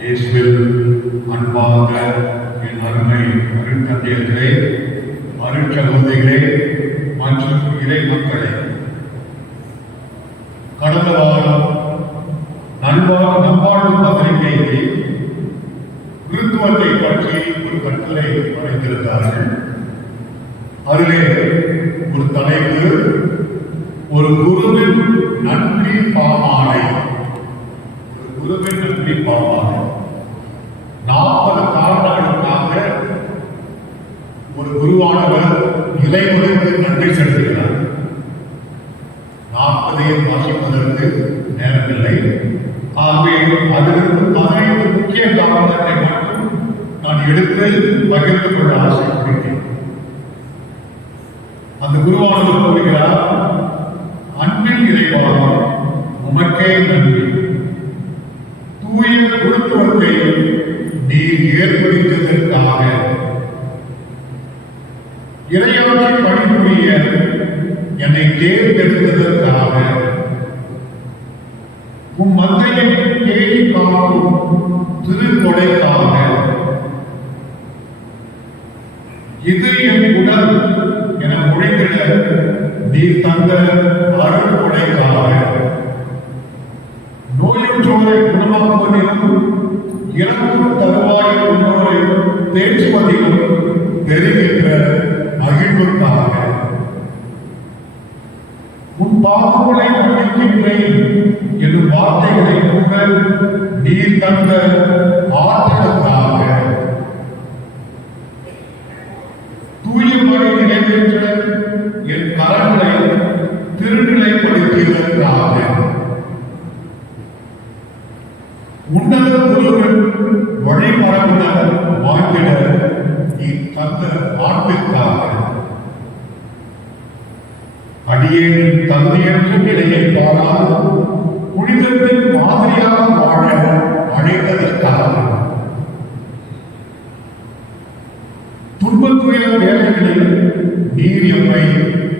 இயேசுவில் அன்பாக என் அருமை அருட்தந்தையர்களே, அருட்சகோதரிகளே மற்றும் இறை மக்களே, கடந்த வாரம் நம்பாடும் பத்திரிகையை குருத்துவத்தை பற்றி ஒரு கட்டுரை வரைந்திருந்தார்கள். அதிலே ஒரு தலைப்பு, ஒரு குருவின் நன்றி பாமாலை. ஒரு குருவின் நன்றி பாமாலை. 40 காரணங்களுக்காக ஒரு குருவானவர் இறைவனுக்கு நன்றி செலுத்துகிறார். 40 வாசிப்பதற்கு நேரமில்லை. ஆகவே அதிலிருந்து 15 முக்கிய காரணத்தை மட்டும் நான் எடுத்து பகிர்ந்து கொள்ள ஆசைப்படுகிறேன். அந்த குருவானவர் கூறுகிறார், அன்பின் இறைவா உமக்கே நன்றி. தூய குருத்துவத்தை நீர் ஏற்படுத்தியதற்காக, இறையாட்சி பணிபுரிய என்னை தேர்ந்தெடுத்ததற்காக, உம் மந்தையை தேடி காக்கும் திருக்கொடைக்காக, இது என் உடல் என மொழிந்திட நீர் தந்த அருள் கொடைக்காக, நோயுற்றோரை குணமாக்குவதிலும் இறக்கும் தருவாயில் உள்ளவரை தேற்றுவதிலும் பெறுகின்ற மகிழ்வுக்காக, உன் பாவங்களை மன்னிக்கின்றேன் என்னும் வார்த்தைகளை கூட நீர் தந்த ஆற்றலுக்காக, தூய மறை நிறைவேற்ற என் கரங்களை திருநிலைப்படுத்தியதற்காக, உன்னத குருவின் வழிபாடுடன் வாழ்ந்திட நீ தந்த வாழ்விற்காக, அடியேன் தந்தையற்ற நிலையை பாராது புனிதத்தின் மாதிரியாக வாழ அழைத்ததற்காக, துன்பத்துய வேலைகளில் நீர் எம்மை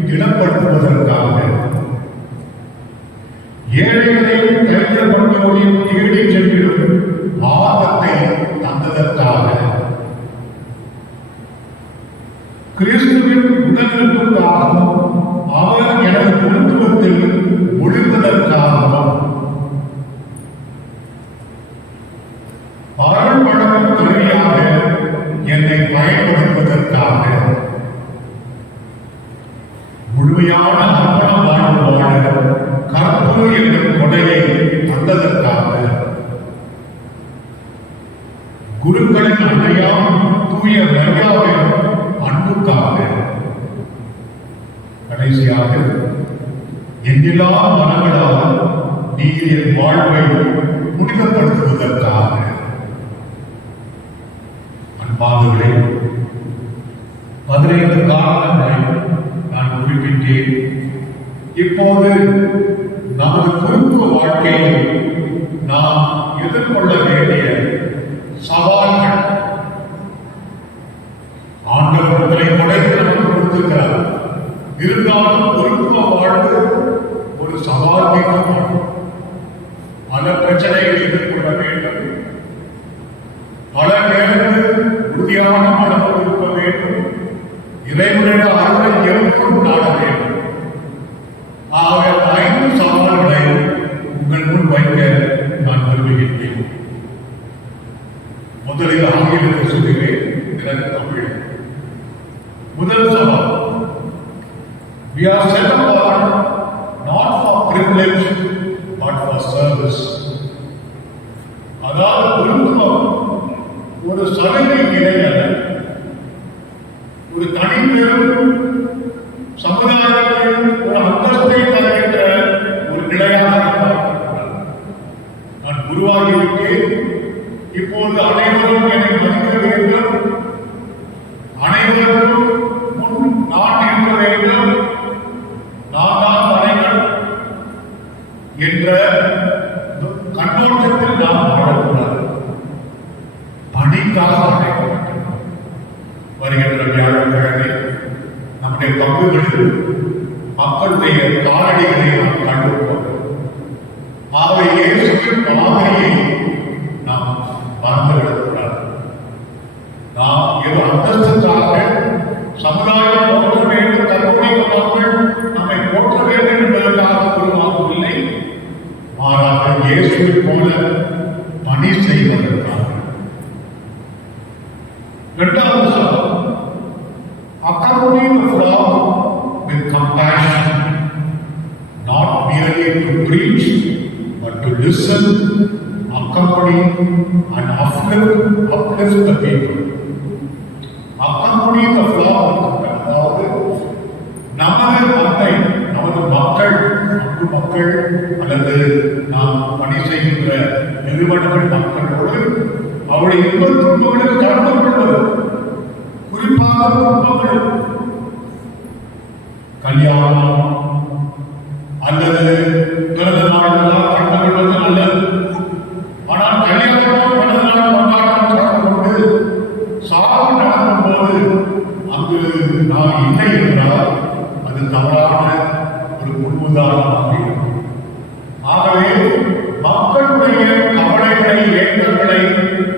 திடப்படுத்துவதற்காக, ஏழைகளையும் கைவிடப்பட்டவரையும் தேடி சென்றிடும் ஆபத்தை தந்ததற்காக, கிறிஸ்துவின் உடலுக்காகவும் அவர் எனது குருத்துவத்தில் ஒழுங்குவதற்காகவும், அருள் வழங்கும் கருவியாக என்னை பயன்படுத்துவதற்காக, முழுமையான அர்ப்பண வாழ்வு வாழ கற்பு என்னும் கொடையை தந்ததற்காக, குருக்களின் அன்னையாம் தூய மரியாவின் அன்புக்காக, கடைசியாக எண்ணிலா மனங்களால் நீர் என் வாழ்வை புனிதப்படுத்துவதற்காக. அன்பானவர்களே, 15 காரணங்களை நான் குறிப்பிட்டேன். இப்போது நமது குருத்துவ வாழ்க்கையில் நாம் எதிர்கொள்ள வேண்டிய சவால்கள், ஆண்டவர் உங்களை கொடைக்கு நமக்கு கொடுத்திருக்கிறார். இருந்தாலும் குருத்துவ வாழ்வு ஒரு சவால் மிக்க வாழ்வு. பல பிரச்சனைகளை எதிர்கொள்ள வேண்டும். பல நேரத்தில் உறுதியான மனம் இருக்க வேண்டும். இறைவனுடைய அருளை எப்போதும் நாட வேண்டும். ஆக 5 சவால்களை உங்கள் முன் வைக்க நான் விரும்புகின்றேன். முதலில் ஆங்கிலத்தில் சொல்கிறேன், பிறகு தமிழ். முதல் சவால், we are set apart not for privilege but for service. அதாவது குருத்துவம் ஒரு சலுகை நிலை அல்ல, ஒரு தனிப்பெரும் சமுதாயத்தில் ஒரு அந்தஸ்தை தருகின்ற ஒரு நிலையாக பார்க்கிறார். நான் குருவாகிவிட்டேன், இப்போது அனைவரும் என்னை மதிக்க வேண்டும், அனைவருக்கும் முன் நான் இருக்க வேண்டும், நான் தான் தலைவர் என்ற கண்ணோட்டத்தில் நாம் வாழக்கூடாது. பணிக்காக அழைக்க வேண்டும். வருகின்ற வியாழக்கிழமை நம்முடைய பங்குகளில் மக்களுடைய காலடிகளை நாம் கண்டுள்ளோம். ஆகவே இயேசுவின் பாதையை நாம் மறந்துவிடக்கூடாது. நாம் ஏதோ அந்தஸ்துக்காக சமுதாயம் போற்ற வேண்டும், தன்னுடைய மக்கள் நம்மை போற்ற வேண்டும் என்பதற்காக உருவாகவில்லை. மாறாக இயேசுவை போல பணி செய்வதற்காக. இரண்டாவது சொல்லம், accompany the flock with compassion, not merely to preach but to listen, accompany and uplift the people. Accompany the flock with compassion. அதாவது நமது மந்தை, நமது மக்கள், அன்பு மக்கள் அல்லது நாம் பணி செய்கின்ற நிறுவனங்கள் மக்களோடு அவருடைய இன்ப துன்பங்களுக்கு கலந்து கொள்வது. குறிப்பாக குடும்பங்கள், கல்யாணம் அல்லது பிறந்த நாள் கலந்து கொள்வது நல்லது. ஆனால் கல்யாணம் பிறந்த நாள் கொண்டாட்டம் கலந்து கொண்டு சாவு நடக்கும் போது அங்கு நான் இல்லை என்றால் அது தவறான ஒரு முன்னுதாரணமாக இருக்கும். ஆகவே மக்களுடைய கவலைகளை, ஏக்கங்களை,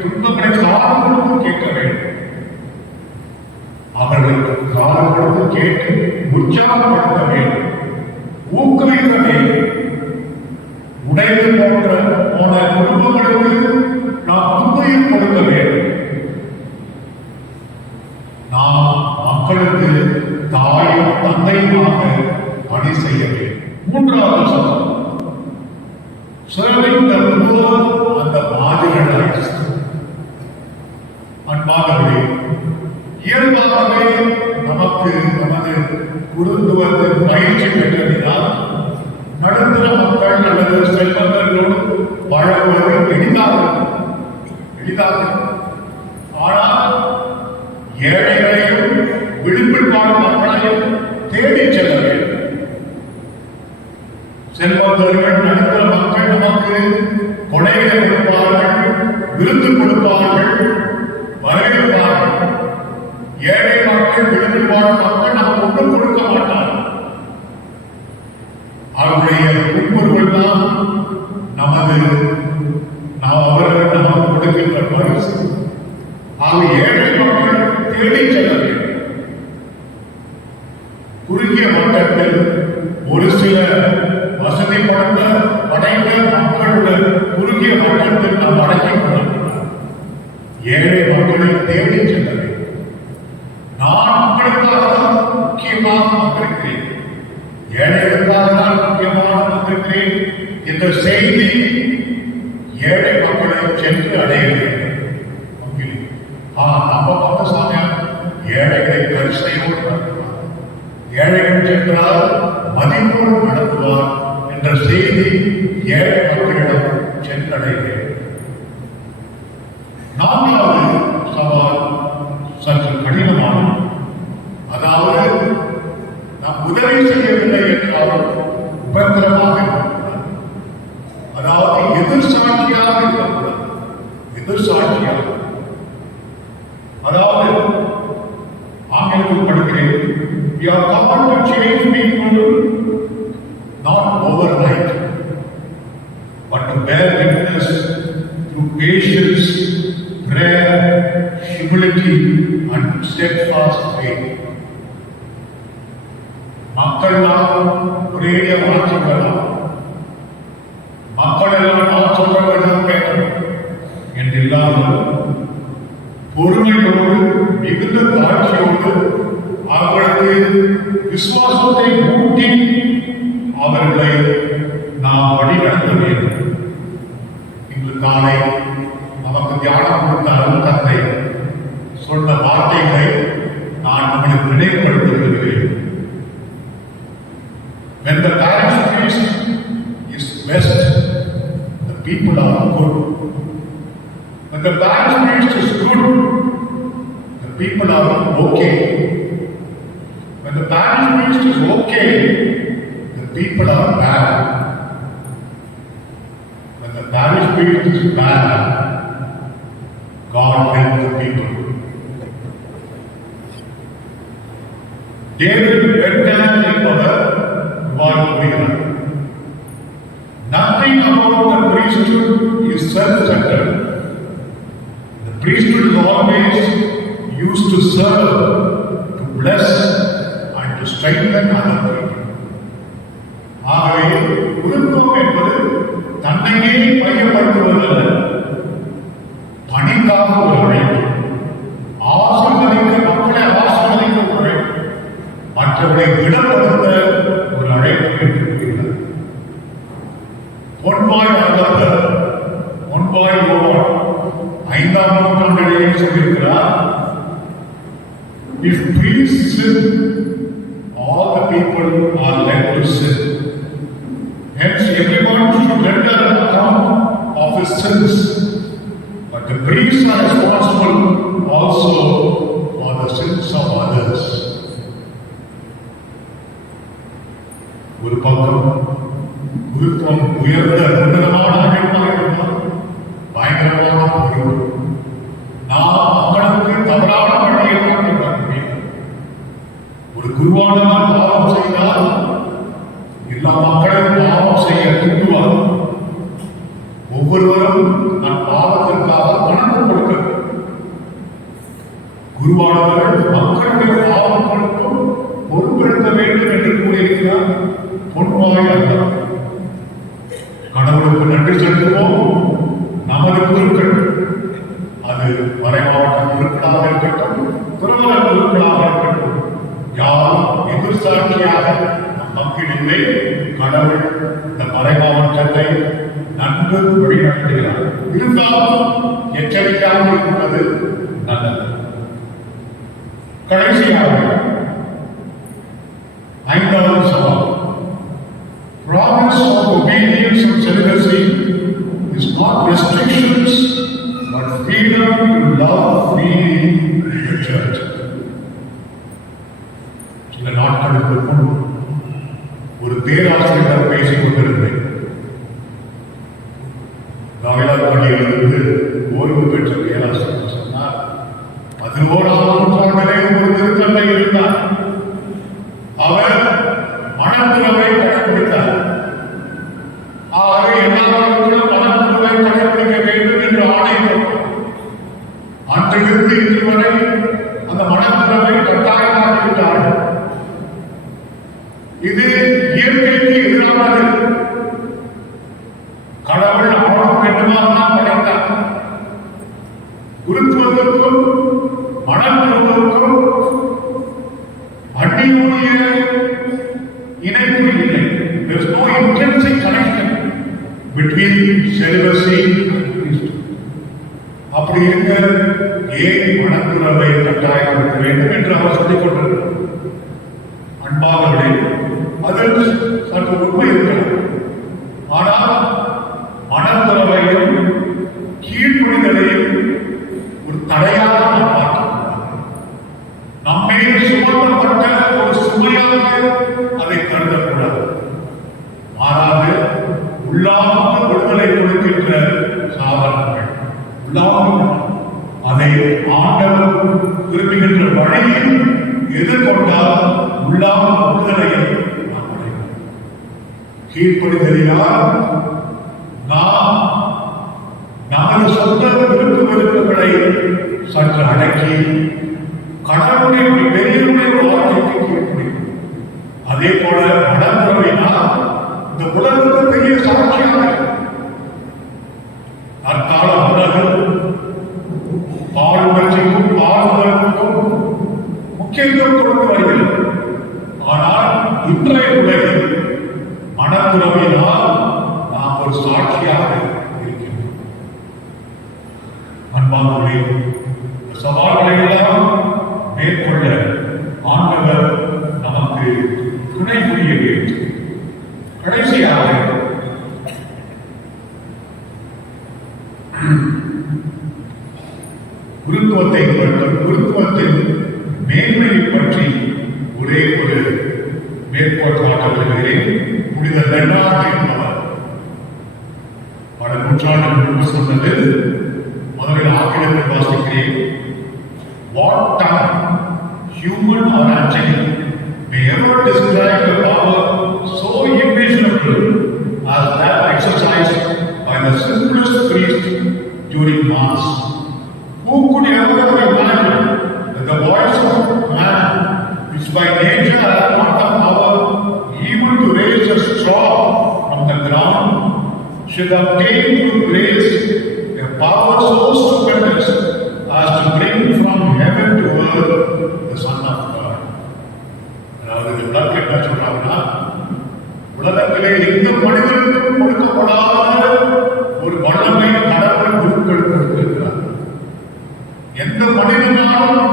துன்பங்களை காலம் கொடுத்து கேட்க வேண்டும். அவர்களுக்கு காலம் கொடுத்து கேட்டு உற்சாகப்படுத்த வேண்டும், ஊக்குவிக்க வேண்டும். உடைந்து போன குடும்பங்களுக்கு நாம் புத்துயிர் கொடுக்க வேண்டும். நாம் மக்களுக்கு தாயும் தந்தையுமாக பணி செய்ய வேண்டும். மூன்றாவது சொல்லம், serving the poor and the marginalized. அன்பானவர்களே, இயல்பாகவே நமக்கு நமது குடும்பத்தில் பயிற்சி பெற்றதினால் நடுத்தர மக்கள் அல்லது செல்வந்தர்களோடு பழகுவது எளிதாக. ஆனால் ஏழைகளையும் விளிம்பில் வாழும் மக்களையும் தேடி செல்ல வேண்டும். செல்வந்தர்கள், நடுத்தர மக்கள் நமக்கு கொடைகளை கொடுப்பார்கள், விருந்து கொடுப்பார்கள், வரவேற்பார்கள். ஏழை மக்கள், விளிம்பில் வாழும் மக்கள் நமக்கு ஒன்றும் கொடுக்க மாட்டார்கள். அவருடைய குடும்பங்கள் தான் நாம் அவர்கள் நமக்கு கொடுக்கின்ற பரிசு. ஆக ஏழை மக்கள் தேடி செல்ல வேண்டும். குறுகிய வட்டத்தில் ஒரு சில வசதி படைத்த மக்களுடன் குறுகிய வட்டத்தில் நாம் அடக்கிக் கொள்ளக்கூடாது. ஏழை மக்களை தேடி செல்ல வேண்டும். நான் உங்களுக்காக தான் முக்கியமாக வந்திருக்கிறேன், ஏழைகளுக்காக தான் முக்கியமாக வந்திருக்கிறேன் என்ற செய்தி ஏழை மக்களை சென்று அடைய வேண்டும். நம்ம வந்து சமயம் ஏழைகளை கரிசனையோடு நடத்துவார், ஏழைகள் சென்றால் மதிப்போடு நடத்துவார் என்ற செய்தி ஏழை மக்களிடம் சென்றடைய வேண்டும். நான்காவது சவால் சற்று கடினமானது. அதாவது நாம் உதவி செய்யவில்லை என்றால் உபத்திரமாக இருக்கக்கூடாது. அதாவது எதிர்சாட்சியாக இருக்கக்கூடாது. எதிர்சாட்சியாக, அதாவது ஆங்கிலத்தில் படிக்கிறேன், we are called to change people not overnight but to bear witness through patience, prayer, humility and steadfast faith. மக்கள் நாம் ஒரேடிய மாற்றிக்கலாம், மக்கள் எல்லாம் நான் சொல்றவர்கள் கேட்கணும் என்றில்லாமல் பொறுமையோடு மிகுந்த தாட்சியோடு அவர்களுக்கு விசுவாசத்தை ஊட்டி அவர்களை நாம் வழிநடத்த வேண்டும். இன்று காலை நமக்கு தியானம் கொடுத்த அருள்தந்தை சொன்ன வார்த்தைகளை நான் உங்களுக்கு நினைவுபடுத்த விரும்புகிறேன். When the parish priest is best, the people are good. When the parish priest is good, the people are okay. When the parish priest is okay, the people are bad. When the parish priest is bad, God help the people. David Bentham என்பவர் இவ்வாறு கூறுகிறார், nothing about the priest self-centered. The priesthood is always used to serve, to bless, and to strengthen other people. ஆகவே குருத்துவம் என்பது தன்னையே மையப்படுத்துவதல்ல, பணிக்காக ஒரு அழைப்பு, ஆசீர்வதிக்க, மக்களை ஆசீர்வதிக்க ஒரு அழைப்பு, மற்றவர்களை திடப்படுத்த ஒரு அழைப்பு இருக்கிறது. பொன்வாய் வந்தவர், பொன்வாய் யோவான் 5ஆம் நூற்றாண்டிலேயே சொல்லியிருக்கிறார், if priests sin, all the people are led to sin. Hence, everyone should render an account of his sins. But the priests are responsible also for the sins of others. ஒரு பக்கம் குருத்துவம் உயர்ந்த உன்னதமான அழைப்பாக இருந்தால் பயங்கரமான பொருள். நாம் மக்களுக்கு தவறான வழியை காட்டுகிறார். ஒரு குருவானவர் பாவம் செய்தால் எல்லா மக்களும் பாவம் செய்ய தூண்டுவார். ஒவ்வொருவரும் நம் பாவத்திற்காக பணம் கொடுக்க குருவானவர்கள் மக்களுடைய பாவங்களுக்கும் பொறுப்பெடுக்க வேண்டும் என்று கூறியிருக்கிறார். பொன்வாய் அல்ல, கடவுளுக்கு நன்றி செலுத்துவோம். நமது குருக்கள், அது மறைமாவட்ட குருக்களாக இருக்கட்டும், திருமண குருக்களாக இருக்கட்டும், யாரும் எதிர்சாட்சியாக நம் மக்களிலே கடவுள் இந்த மறைமாவட்டத்தை நன்கு வழிநடத்துகிறார். இருந்தாலும் எச்சரிக்கையாக இருப்பது நல்லது. கடைசியாக 5வது சவால், promise of obedience and celibacy is not restrictions but freedom to love freely in the church. சில நாட்களுக்கு முன் ஒரு பேராசிரியர் பேசிக் கொண்டிருந்தேன். காவிலாப்பள்ளியிலிருந்து ஓய்வு பெற்ற பேராசிரியர் சொன்னார், 11ஆம் நூற்றாண்டிலே ஒரு திருத்தந்தை இருந்தார். அவர் மனத்துறவை கடைபிடித்தார். ஆகவே எல்லாவற்றிலும் மனத்துறவை கடைபிடிக்க வேண்டும் என்று ஆணை கொடுத்தார். அன்றிலிருந்து இன்று வரை அந்த மனத்துறவை கட்டாயமாகிவிட்டார்கள். இது இயற்கைக்கு எதிரானது. கடவுள் ஆணும் பெண்ணுமாக தான் படைத்தார். குருத்துவத்திற்கும் மனத்துறவுக்கும் அடியுடைய இணைப்பு இல்லை. There is no intrinsic connection between celibacy and priesthood. அப்படி இருக்க ஏன் மனத்துறவை கட்டாயப்படுத்த வேண்டும் என்று அவர் சொல்லிக் கொண்டிருக்கிறார். அன்பாகவே அதில் சற்று உண்மை இருக்கிறது. ஆனால் மனத்துறவையும் கீழ்ப்படிதலையும் ஒரு தடையாக நாம் பார்க்கிறோம். நம்மே சுமத்தப்பட்ட ஒரு சுமையாக அதை கருதக்கூடாது. மாறாக உள்ளார்ந்த விடுதலை கொடுக்கின்ற சாதனங்கள், உள்ளார்ந்த அதை ஆண்டவர் விரும்புகின்ற வழியில் எதிர்கொண்டால் உள்ளார்ந்த விடுதலையை நாம் அடைவோம். கீழ்ப்படிதலினால் நாம் நமது சொந்த விருப்பு வெறுப்புகளை சற்று அடக்கி கடவுளுடைய பெரியவருடைய வார்த்தைக்கு கீழ்ப்படியும். அதே போல மனத்துறவினால் இந்த உலகத்துக்கு பெரிய சாட்சியாக தற்கால உலகம் பாடுபட்சிக்கும் பாடுபடுக்கும் முக்கியத்துவம் கொடுத்து வருகிறது. ஆனால் இன்றைய உலகில் மனத்துறவினால் நாம் ஒரு சாட்சியாக இருக்கின்றோம். அன்பானவர்களே, சவால்களை எல்லாம் மேற்கொள்ள ஆண்டவர் நமக்கு துணை புரிய வேண்டும். கடைசியாக குருத்துவத்தின் மேன்மையை பற்றி ஒரே ஒரு மேற்கோள் காட்ட வருகிறேன். புனித பெர்னார்ட் என்பவர் பல நூற்றாண்டுகள் முன்பு சொன்னது. முதலில் ஆங்கிலத்தில் வாசிக்கிறேன். What tongue, human or angelic, may ever describe the power so immeasurable as that exercised by the simplest priest during Mass. Who could ever imagine that the voice of man, which by nature has not the power even to raise a straw from the ground, should obtain through grace a power so stupendous as to bring from heaven to earth the Son of God. அதாவது இந்த விளக்கு என்ன சொல்றாங்கன்னா, உலகத்திலே எந்த மனிதனுக்கும் கொடுக்கப்படாத ஒரு வல்லமை கடவுள் குருக்களுக்கு கொடுத்திருக்கிறார். எந்த மனிதனாலும்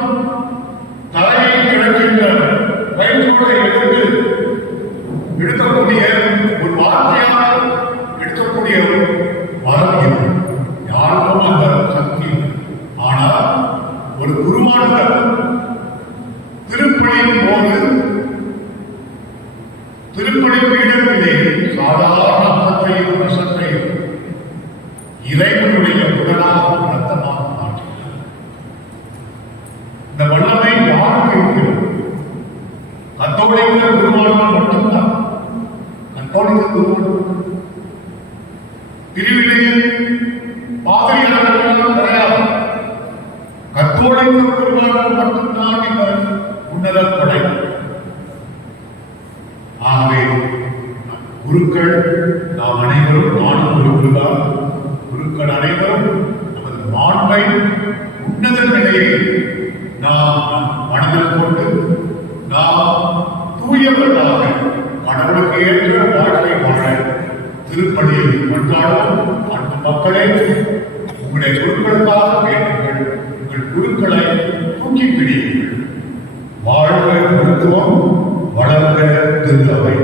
தலையை கிடக்கின்ற வயிற்றோட எடுக்கக்கூடிய ஒரு வார்த்தையால் எடுக்கக்கூடிய வரம் இது. யாருக்கும் அந்த சக்தி. ஆனால் ஒரு குருவானவர் திருப்பணியின் போது திருப்பணி பீடத்திலே சாதாரண அர்த்தத்தையும் ரசத்தையும் இறைவனுடைய உடலாகவும் ரத்தமாக மாற்றினார். இந்த வல்லமை யாருக்கு இருக்கிறது? கத்தோலிக்க குருவானவர் மட்டும்தான். கத்தோலிக்க குருவானவர் பிரிவிலே பாதிரியாளர்கள் கிடையாது. கத்தோலிக்க குருவானவர் மட்டும்தான் இந்த உன்னத கொடை. ஆகவே குருக்கள் நாம் அனைவரும், நானும் ஒரு குருதான், குருக்கள் அனைவரும் நமது மாண்பை உன்னத நிலையில் நாம் மனதில் கொண்டு நாம் தூயவர்களாக கடவுளுக்கு ஏற்ற வாழ்க்கை வாழ திருப்பணியை கொண்டாடும். அன்பு மக்களே, உங்களுடைய குருக்களுக்காக வேண்டுங்கள். உங்கள் குருக்களை தூக்கி பிடியுங்கள். வாழ்க குருத்துவம், வளர்க திருத்தவை.